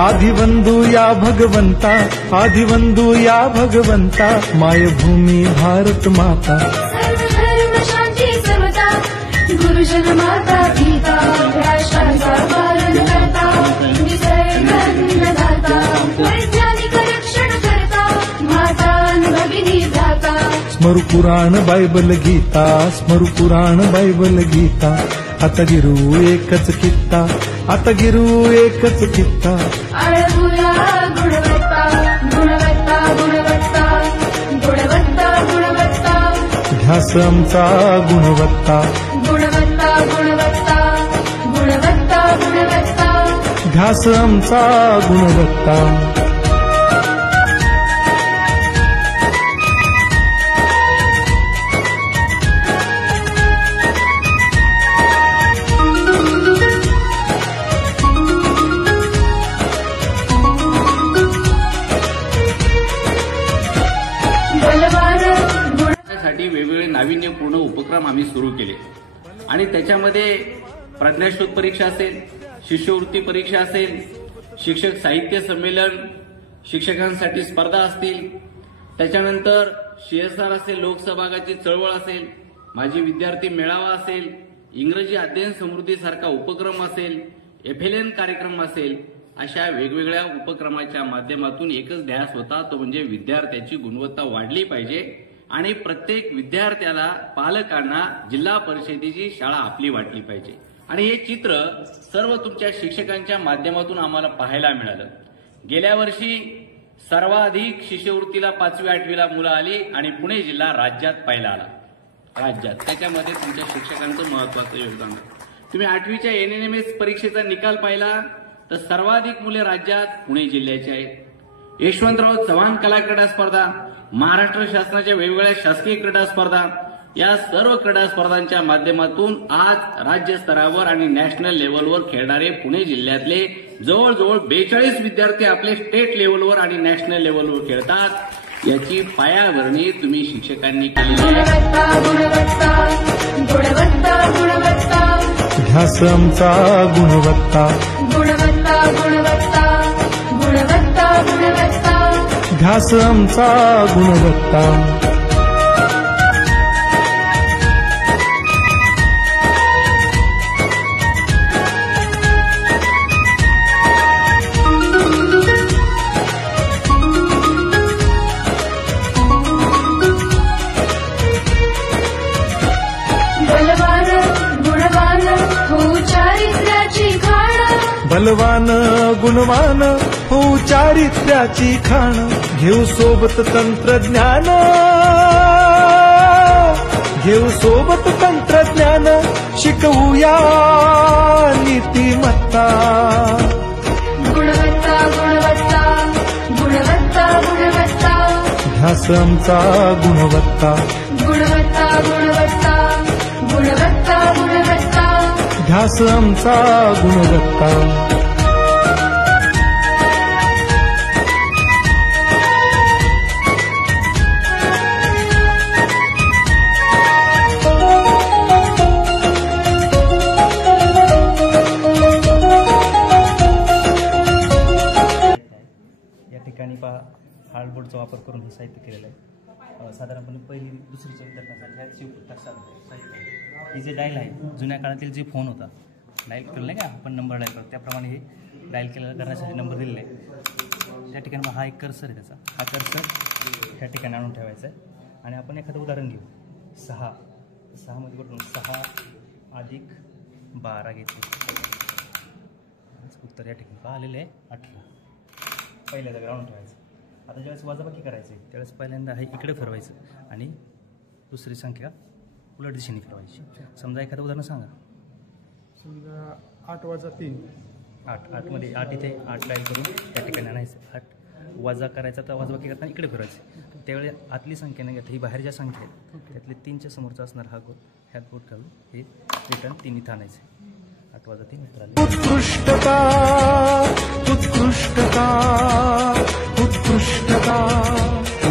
आदिवंदू या भगवंता, आदिवंदू या भगवंता, मायभूमी भारत माता, सर्व धर्म शांती समता, गुरुजन माता पिता, राष्ट्राचा पालन करता, निसर्ग अन्नदाता, वैज्ञानिक रक्षण करता, माता भगिनी दाता. स्मरू पुराण बायबल गीता, स्मरू पुराण बायबल गीता, आता गिरू एकच कित्ता, आता गिरू एकच कित्ता. आळवूया गुणवत्ता, गुणवत्ता, गुणवत्ता, गुणवत्ता, गुणवत्ता, ध्यास आमचा गुणवत्ता, गुणवत्ता, गुणवत्ता, गुणवत्ता, गुणवत्ता. ध्यास आमचा गुणवत्ता. वेगवेगळे नाविन्यपूर्ण उपक्रम आम्ही सुरू केले आणि त्याच्यामध्ये प्रज्ञाशोध परीक्षा असेल, शिष्यवृत्ती परीक्षा असेल, शिक्षक साहित्य संमेलन, शिक्षकांसाठी स्पर्धा असतील, त्याच्यानंतर CSR असेल, लोकसहभागाची चळवळ असेल, माजी विद्यार्थी मेळावा असेल, इंग्रजी अध्ययन समृद्धीसारखा उपक्रम असेल, FLN कार्यक्रम असेल, अशा वेगवेगळ्या उपक्रमाच्या माध्यमातून एकच ध्यास होता, तो म्हणजे विद्यार्थ्याची गुणवत्ता वाढली पाहिजे आणि प्रत्येक विद्यार्थ्याला, पालकांना जिल्हा परिषदेची शाळा आपली वाटली पाहिजे. आणि हे चित्र सर्व तुमच्या शिक्षकांच्या माध्यमातून आम्हाला पाहायला मिळालं. गेल्या वर्षी सर्वाधिक शिष्यवृत्तीला 5वी 8वीला मुलं आली आणि पुणे जिल्हा राज्यात पहिला आला. राज्यात त्याच्यामध्ये तुमच्या शिक्षकांचं महत्वाचं योगदान आहे. तुम्ही 8वीच्या NNMS परीक्षेचा निकाल पाहिला तर सर्वाधिक मुले राज्यात पुणे जिल्ह्याचे आहेत. यशवंतराव चव्हाण कला क्रीडा स्पर्धा, महाराष्ट्र शासनाच्या वेगवेगळ्या शासकीय क्रीडा स्पर्धा, या सर्व क्रीडा स्पर्धांच्या माध्यमातून आज राज्य स्तरावर आणि नॅशनल लेव्हलवर खेळणारे पुणे जिल्ह्यातले जवळजवळ 42 विद्यार्थी आपले स्टेट लेव्हलवर आणि नॅशनल लेव्हलवर खेळतात. याची पायाभरणी तुम्ही शिक्षकांनी केली आहे. ध्यास आमचा गुणवत्ता, गुणवत्ता, गुणवत्ता, गुणवत्ता, गुणवत्ता. ध्यास आमचा गुणवत्ता. बलवान गुणवान हो चारित्र्याची खाण, घेऊ सोबत तंत्रज्ञान, घेऊ सोबत तंत्रज्ञान, शिकवूया नीतिमत्ता. गुणवत्ता, गुणवत्ता, गुणवत्ता, गुणवत्ता. ध्यास आमचा गुणवत्ता, गुणवत्ता, गुणवत्ता, गुणवत्ता, गुणवत्ता. ध्यास आमचा गुणवत्ता. या ठिकाणी हार्डबोर्डचा वापर करून हे साहित्य केलेलं आहे. साधारणपणे पहिली दुसरीच्या विद्यार्थ्यांसाठी शिवपुस्तक साहित्य. ही जे डायल आहे, जुन्या काळातील जे फोन होता, डायल केलं नाही का आपण नंबर डायल करतो, त्याप्रमाणे हे डायल करण्यासाठी नंबर दिलेला आहे. त्या ठिकाणी हा एक कर्सर आहे त्याचा, हा कर्सर ह्या ठिकाणी आणून ठेवायचा आहे. आणि आपण एखादं उदाहरण घेऊ, 6मध्ये कुठून 6 अधिक 12 घेतले, उत्तर या ठिकाणी आलेलं आहे 18. पहिल्या जागा आणून ठेवायचं. आता ज्यावेळेस वजाबाकी करायचं आहे त्यावेळेस पहिल्यांदा हे इकडे फिरवायचं आणि दुसरी संख्या उलट दिशेने फिरवायची. समजा एखादं उदाहरण सांगा. समजा 8 - 3 आठमध्ये 8 इथे 8 डायल करून त्या ठिकाणी आणायचं. 8 वजा करायचा तर वजाबाकी करताना इकडे फिरायचं. त्यावेळी आतली संख्या नाही घेतली, ही बाहेर ज्या संख्या आहेत त्यातले 3च्या समोरचा असणार हा गोट, ह्यात बोट घालून हे रिटर्न 3 इथं आणायचे. 8 वजा 3 उत्तर आले. उत्कृष्टता उत्कृष्टता उत्कृष्टता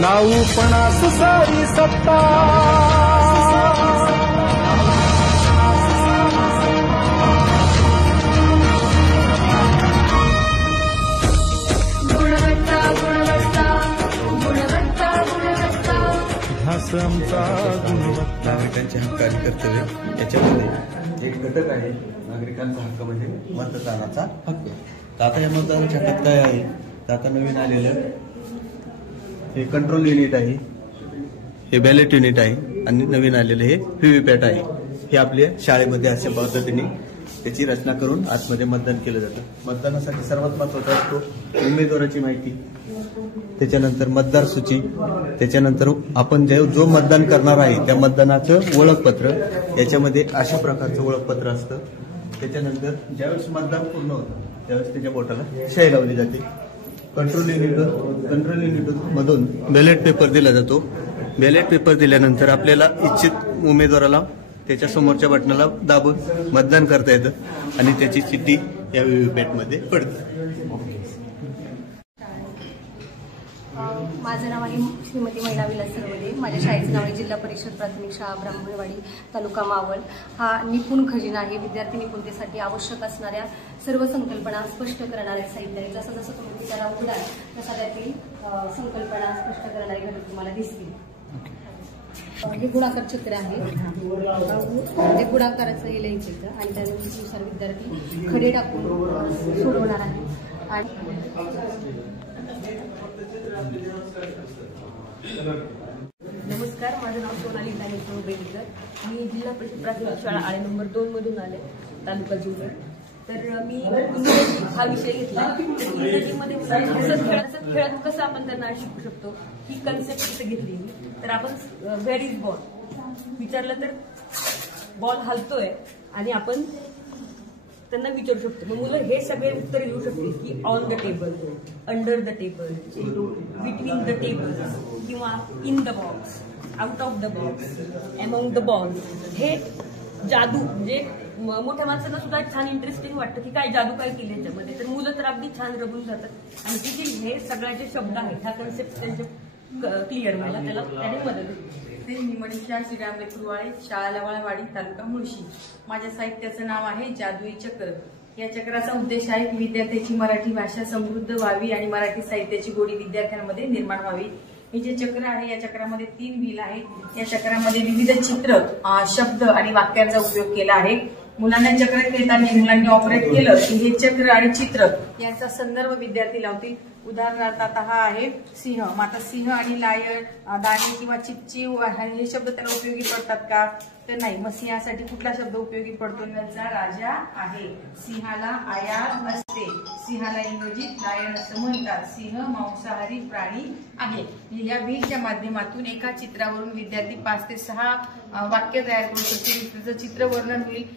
नाऊपणास सारी सत्ता. गुणवत्ता गुणवत्ता गुणवत्ता गुणवत्ता ध्यास आमचा गुणवत्ता. नागरिकांचे हक्क आणि कर्तव्य याच्यामध्ये एक घटक आहे नागरिकांचा हक्क म्हणजे मतदानाचा हक्क. तर आता या मतदानाच्या हक्कात काय आहे, तर आता नवीन आलेलं हे कंट्रोल युनिट आहे, हे बॅलेट युनिट आहे आणि नवीन आलेलं हे व्हीव्हीपॅट आहे. हे आपल्या शाळेमध्ये अशा पद्धतीने त्याची रचना करून आतमध्ये मतदान केलं जातं. मतदानासाठी सर्वात महत्त्वाचा असतो उमेदवाराची माहिती, त्याच्यानंतर मतदार सूची, त्याच्यानंतर आपण जो मतदान करणार आहे त्या मतदानाचं ओळखपत्र, याच्यामध्ये अशा प्रकारचं ओळखपत्र असतं. त्याच्यानंतर ज्यावेळेस मतदान पूर्ण होतं त्यावेळेस त्याच्या बोटाला शाई लावली जाते. कंट्रोल युनिट मधून बॅलेट पेपर दिला जातो. बॅलेट पेपर दिल्यानंतर आपल्याला इच्छित उमेदवाराला त्याच्या समोरच्या बटनाला दाबून मतदान करता येतं आणि त्याची चिठ्ठी या व्हीव्हीपॅटमध्ये पडते. माझं नाव आहे श्रीमती महिला विलास सरवदे. माझ्या शाळेचं नाव आहे जिल्हा परिषद प्राथमिक शाळा ब्राह्मणवाडी तालुका मावळ. हा निपुण खजिना आहे. विद्यार्थी निपुणतेसाठी आवश्यक असणाऱ्या सर्व संकल्पना स्पष्ट करणारे साहित्य आहे. जसं जसं तुम्ही त्याला उघडाल तसा त्यातील संकल्पना स्पष्ट करणारे घटक तुम्हाला दिसतील. हे गुणाकार चित्र आहे. हे गुणाकाराचं हे लिहायचं आणि त्यानुसार विद्यार्थी खडे टाकून सोडवणार आहे. आणि नमस्कार, माझं नाव सोनाली ज्ञानेश्वर बेलकर. मी जिल्हा परिषद प्राथमिक शाळा आळे नंबर 2 मधून आले, तालुका जुन्नर. तर मी इंग्रजी हा विषय घेतला. तर इंग्रजीमध्ये हसत खेळत कसं आपण त्यांना शिकू शकतो ही कन्सेप्ट इथे घेतली मी. तर आपण व्हेअर इज बॉल विचारलं तर बॉल हलतोय आणि आपण त्यांना विचारू शकतो. मग मुलं हे सगळे उत्तर देऊ शकतील की on the table, under the table, between the table किंवा in the box, out of the box, among the ball. हे जादू म्हणजे मोठ्या माणसांना सुद्धा छान इंटरेस्टिंग वाटतं की काय जादू काय केली याच्यामध्ये. तर मुलं तर अगदी छान रमून जातात आणि तिथे हे सगळ्याचे शब्द आहेत ह्या कन्सेप्ट त्यांचे क्लिअर व्हायला त्याने मदत होते. मी मनीषा श्रीराम लेकरुवाळे, शाळा लवाळवाडी, तालुका मुळशी. माझ्या साहित्याचं नाव आहे जादुई चक्र. या चक्राचा उद्देश आहे की विद्यार्थ्याची मराठी भाषा समृद्ध व्हावी आणि मराठी साहित्याची गोडी विद्यार्थ्यांमध्ये निर्माण व्हावी. हे जे चक्र आहे या चक्रामध्ये 3 व्हील आहेत. या चक्रामध्ये विविध चित्र, शब्द आणि वाक्यांचा उपयोग केला आहे. मुलांना चक्र खेळताना मुलांनी ऑपरेट केलं की हे चक्र आणि चित्र यांचा संदर्भ विद्यार्थी लावतील. उदाहरणार्थ आता हा आहे सिंह. मग आता सिंह आणि लायन, दाणे किंवा चिपचिव हे शब्द त्याला उपयोगी पडतात का? तर नाही. मग सिंहासाठी कुठला शब्द उपयोगी पडतो? त्यांचा राजा आहे. सिंहाला आयात असते. सिंहाला इंग्रजीत लायन असं म्हणतात. सिंह मांसाहारी प्राणी आहे. या व्हीलच्या माध्यमातून एका चित्रावरून विद्यार्थी 5 ते 6 वाक्य तयार करू शकतील. त्याचं चित्र वर्णन होईल.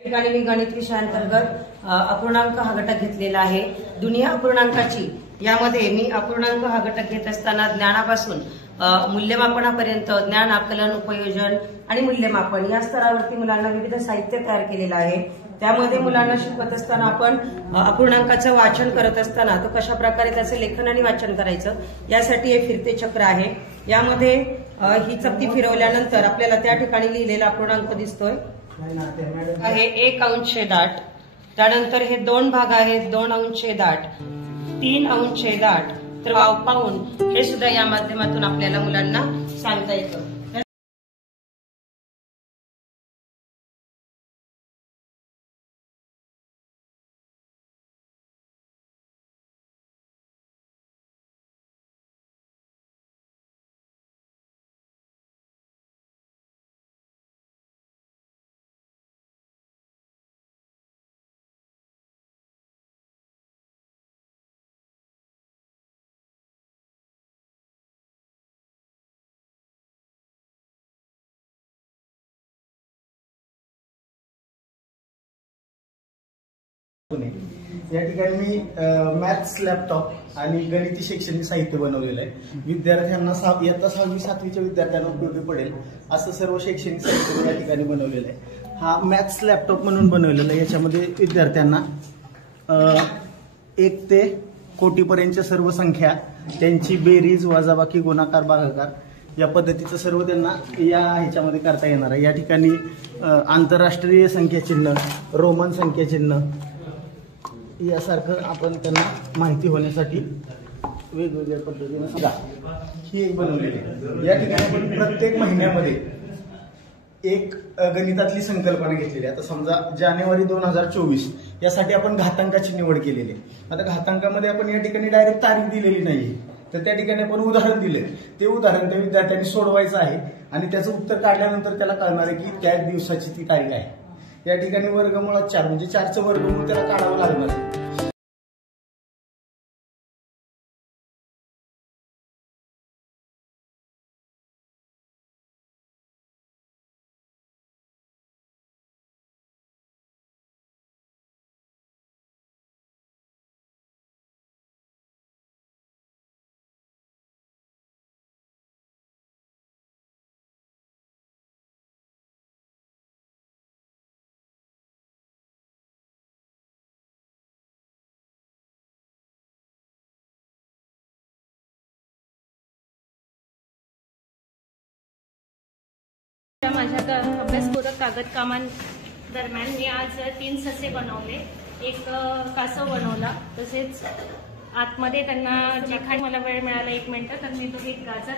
ठिकाणी मी गणित विषयाअंतर्गत अपूर्णांक हा घटक घेतलेला आहे. दुनिया अपूर्णांकाची यामध्ये मी अपूर्णांक हा घटक घेत असताना ज्ञानापासून मूल्यमापनापर्यंत ज्ञान आकलन, उपयोजन आणि मूल्यमापन या स्तरावरती मुलांना विविध साहित्य तयार केलेलं आहे. त्यामध्ये मुलांना शिकवत असताना आपण अपूर्णांकाचं वाचन करत असताना तो कशा प्रकारे त्याचं लेखन आणि वाचन करायचं यासाठी हे फिरते चक्र आहे. यामध्ये ही चकती फिरवल्यानंतर आपल्याला त्या ठिकाणी लिहिलेला अपूर्णांक दिसतोय आहे 1/8. त्यानंतर हे 2 भाग आहेत 2/8, 3/8. तर पाहून हे सुद्धा या माध्यमातून आपल्याला मुलांना सांगता येतं. पुणे या ठिकाणी मी मॅथ्स लॅपटॉप आणि गणिती शैक्षणिक साहित्य बनवलेलं आहे. विद्यार्थ्यांना इयत्ता 6वी 7वीच्या विद्यार्थ्यांना उपयोगी पडेल असं सर्व शैक्षणिक साहित्य या ठिकाणी बनवलेलं आहे. हा मॅथ्स लॅपटॉप म्हणून बनवलेला आहे. याच्यामध्ये विद्यार्थ्यांना 1 ते कोटीपर्यंतच्या सर्व संख्या, त्यांची बेरीज, वजाबाकी, गुणाकार, भागाकार या पद्धतीचं सर्व त्यांना या ह्याच्यामध्ये करता येणार आहे. या ठिकाणी आंतरराष्ट्रीय संख्याचिन्ह, रोमन संख्याचिन्ह यासारखं आपण त्यांना माहिती होण्यासाठी वेगवेगळ्या पद्धतीनं सुद्धा ही एक बनवलेली आहे. या ठिकाणी आपण प्रत्येक महिन्यामध्ये एक गणितातली संकल्पना घेतलेली आहे. आता समजा जानेवारी 2024 यासाठी आपण घातांकाची निवड केलेली आहे. आता घातांकामध्ये आपण या ठिकाणी डायरेक्ट तारीख दिलेली नाही, तर त्या ठिकाणी आपण उदाहरण दिले. ते उदाहरण त्या विद्यार्थ्यांनी सोडवायचं आहे आणि त्याचं उत्तर काढल्यानंतर त्याला कळणार आहे की त्या दिवसाची ती तारीख आहे. या ठिकाणी वर्गमुळात 4 म्हणजे 4चं वर्गमूळ त्याला काढावं लागणार आहे. माझ्या अभ्यासपूरक कागदकामांदरम्यान मी आज 3 ससे बनवले, एक कासव बनवला, तसेच आतमध्ये त्यांना जे काही मला वेळ मिळाला 1 मिनिट तर मी तो एक गाजर.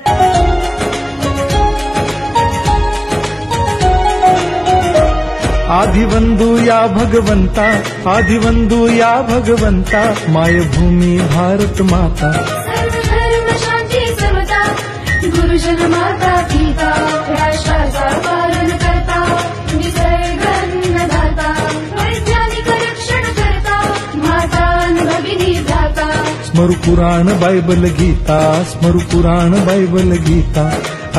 आदिवंदू या भगवंता, आदिवंदू या भगवंता, मायभूमी भारत माता. गुरुजन माता पिता, राष्ट्राचा पालन करता, निसर्गन्नदाता, वैज्ञानिक रक्षण करता, माता भगिनी भ्राता. स्मरू पुराण बायबल गीता, स्मरू पुराण बायबल गीता.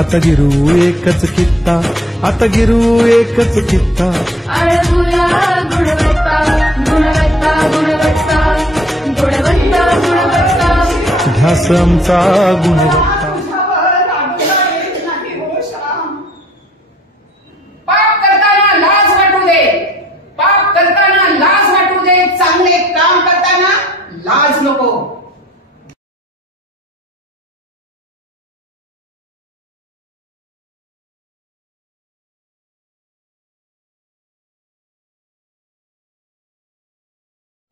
आता गिरू एकच कित्ता, आता गिरू एकच कित्ता. आळपुरा गुणवत्ता, गुणवत्ता, गुणवत्ता, गुणवत्ता, गुणवत्ता. ध्यास आमचा गुणवत्ता. लाज नको.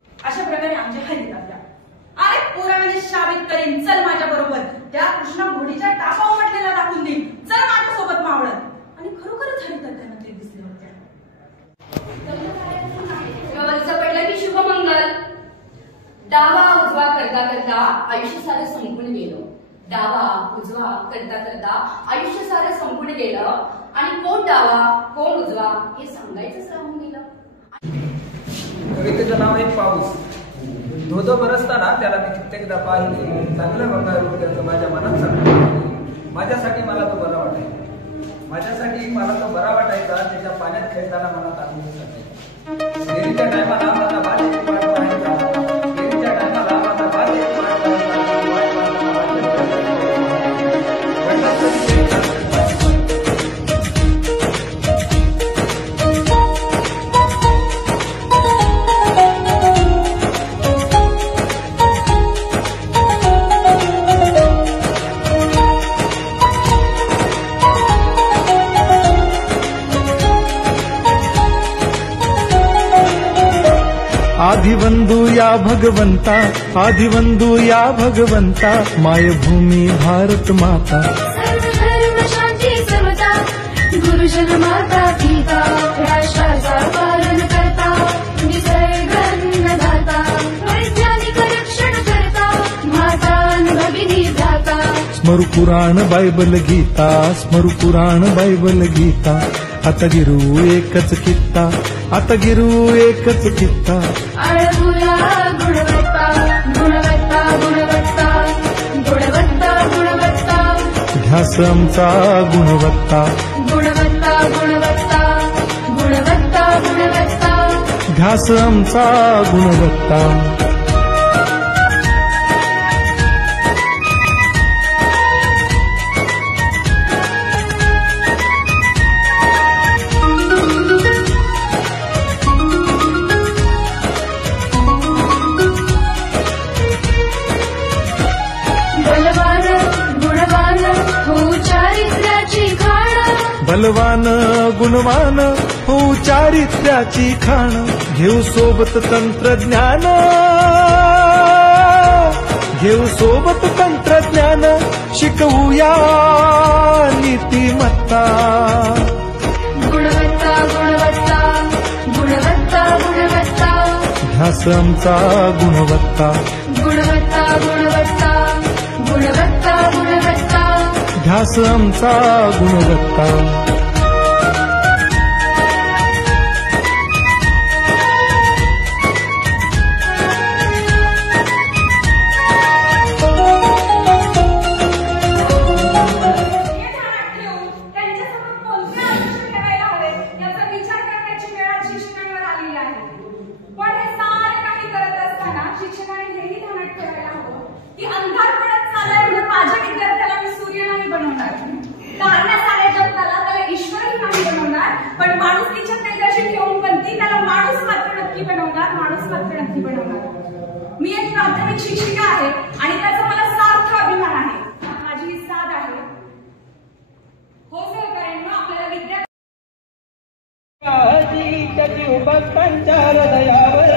अशा प्रकारे आमच्या खाली लागल्या. अरे पोराने शाबित करीन, चल माझ्या बरोबर, त्या कृष्णा घोडीच्या टापा उमटलेला दाखवून देईन, चल माझ्या सोबत मावळत. आणि खरोखरच हरित त्यांना ते दिसले होते. पडलं की शुभमंगल. डावा उजवा करता करता आयुष्य सारं संपून गेलं. डावा उजवा करता करता आयुष्य सारं संपून गेलं आणि कोण डावा कोण उजवा हे सांगायचंच राहून गेलं. कवितेचं नाव आहे पाऊस. धोधो बरसताना त्याला मी कित्येकदा पाहिले, चांगलं बघा त्याचं माझ्या मनात सांगितलं. माझ्यासाठी मला तो बरा वाटायचा, माझ्यासाठी मला तो बरा वाटायचा. त्याच्या पाण्यात खेळताना मला आनंद वाटायचा. देवीच्या टायमाला माझा बाळेची वाट पाहायचा, देवीच्या टायमाला माझा बाळेची वाट आदिवंदू या भगवंता, आदिवंदू या भगवंता, मायभूमी भारत माता. सर्वधर्म शांती समता, गुरुजन माता पिता, राष्ट्राचा पालन करता, निसर्गन्नदाता, वैज्ञानिक रक्षण करता, माता भगिनी भ्राता. स्मरू पुराण बायबल गीता, स्मरू पुराण बायबल गीता. आता गिरू एकच कित्ता, आता गिरू एकच कित्ता. आळपुरा गुणवत्ता, गुणवत्ता, गुणवत्ता, गुणवत्ता, गुणवत्ता. ध्यास आमचा गुणवत्ता, गुणवत्ता, गुणवत्ता, गुणवत्ता, गुणवत्ता. ध्यास आमचा गुणवत्ता. बलवान गुणवान हो चारित्र्याची खाण. बलवान गुणवान हो चारित्र्याची खाण. घेऊ सोबत तंत्रज्ञान, घेऊ सोबत तंत्रज्ञान. शिकवूया नीतिमत्ता. गुणवत्ता गुणवत्ता गुणवत्ता गुणवत्ता. ध्यास आमचा गुणवत्ता. गुणवत्ता गुणवत्ता गुणवत्ता गुणवत्ता. ध्यास आमचा गुणवत्ता. पण माणुसकीच्या तेजाशी ठेवून बनती, त्याला माणूस मात्र नक्की बनवणार, माणूस मात्र नक्की बनवणार. मी एक प्राथमिक शिक्षिका आहे आणि त्याचा मला सार्थ अभिमान आहे. माझी ही साध आहे. हो सहकार्यांनो, आपल्याला विद्यार्थी भक्तांच्या हृदयावर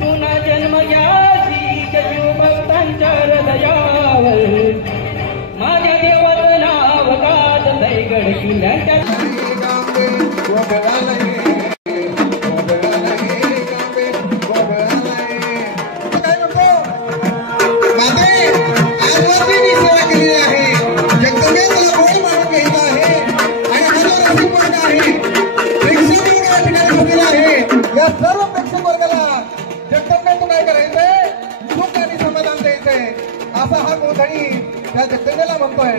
पुन्हा जन्म घ्याची भक्तांच्या हृदयावर. माझ्या देवाचं नाव गाजतंय गड किल्ल्यांच्या. सर्व प्रेक्षक वर्गाला जगदंबेचं काय करायचंय, सुख आणि समाधान द्यायचंय, असा हा गोधडी त्या जगदंबेला म्हणतोय.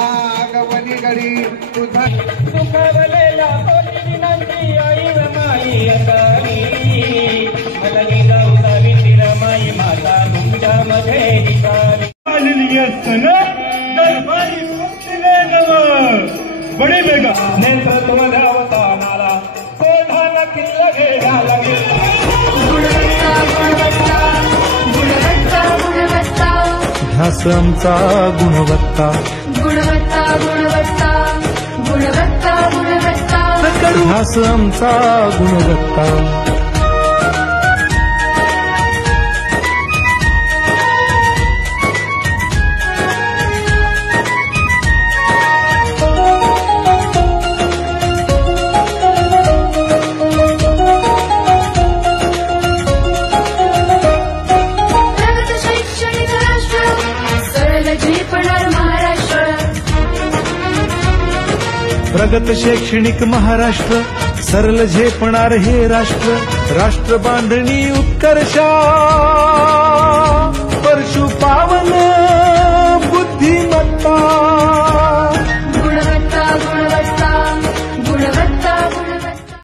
आगवनी गडी तुझा सुखवलेला विनंती आई माई असावी. मला जाऊ सावित्री रमाई माता तुमच्यामध्ये दिसावी. आलेली असताना दरबारी मुक्तीले नव बडी बेगा नेतृत्व अवतानाला कोणाला किल्ला घ्यायला लागेल. गुणवत्ता गुणवत्ता गुणवत्ता गुणवत्ता. ध्यास आमचा गुणवत्ता. गुणवत्ता गुणवत्ता गुणवत्ता गुणवत्ता. ध्यास आमचा गुणवत्ता. प्रगत शैक्षणिक महाराष्ट्र, सरल झेपणार हे राष्ट्र. राष्ट्र बांधणी उत्कर्षा परशु पावन